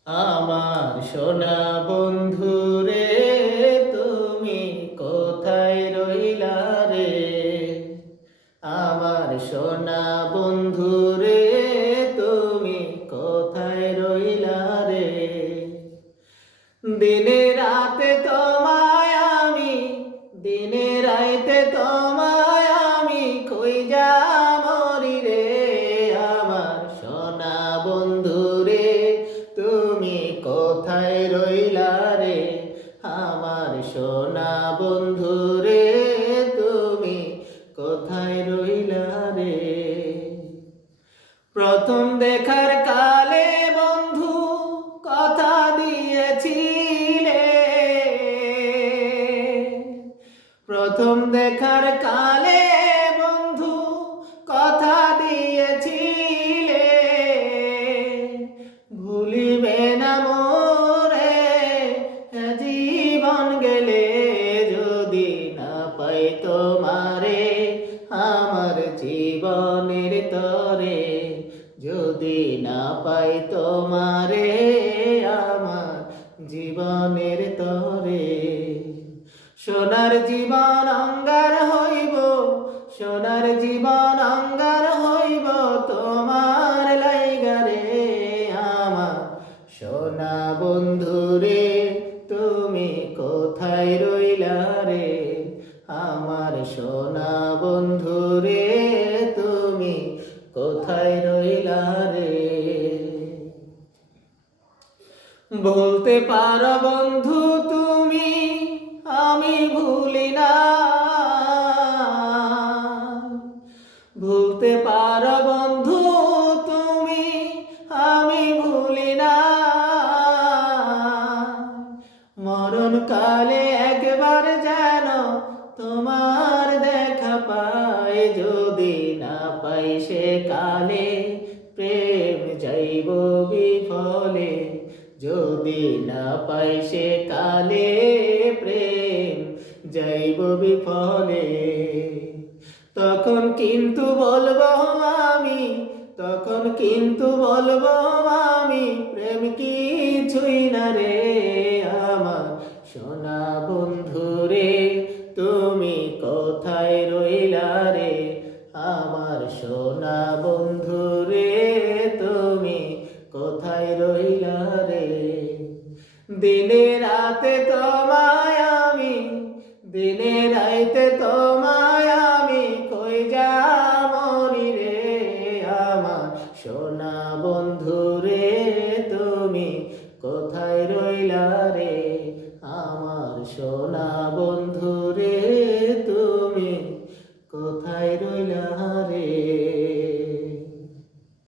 আমার সোনা বন্ধু রে, তুমি কোথায় রইলা রে? আমার সোনা বন্ধু রে, তুমি কোথায় রইলা রে? দিনে রাতে তোমায় আমি, দিনে রাইতে তোমায় আমি খুঁইজা মরি রে। আমার সোনা বন্ধু রে, তুমি কোথায় রইলা রে? আমার সোনা বন্ধু রে, তুমি কোথায় রইলা রে? প্রথম দেখার কালে বন্ধু কথা দিয়েছিলে, প্রথম দেখার কালে বন্ধু কথা দিয়েছিলে, ভুলিবে না মোরে জীবন গেলে, যদি না পাই তোমারে আমার জীবনের তরে, যদি না পাই তোমারে আমার জীবনের তরে। সোনার জীবন অঙ্গার হইব, সোনার জীবন অঙ্গার হইব তোমার লাইগারে। আমার সোনা বন্ধু রে, তুমি কোথায় রইলা রে? আমার সোনা বন্ধু রে, তুমি কোথায় রইলা রে? বলতে পারো বন্ধু তুমি, আমি ভুলি না। ভুলতে পারো বন্ধু তুমি, আমি ভুলি না। মরণ কালে একবার যেন তোমার দেখা পাই, যদি না পাই সে কালে প্রেম যাইব বিফলে, যদি না পাই সে কালে প্রেম যাইব বিফলে। তখন কিন্তু বলবো আমি, তখন কিন্তু বলবো আমি, প্রেম কিছুই না রে। আমার সোনা বন্ধু রে, তুমি কোথায় রইলা রে? আমার সোনা বন্ধু রে, তুমি কোথায় রইলা রে? দিনে রাতে তোমায় আমি, দিনে রাইতে তোমায় আমি খুঁইজা মরি রে। আমার সোনা বন্ধু রে, তুমি কোথায় রইলা রে? আমার সোনা বন্ধু রে, তুমি কোথায় রইলা রে?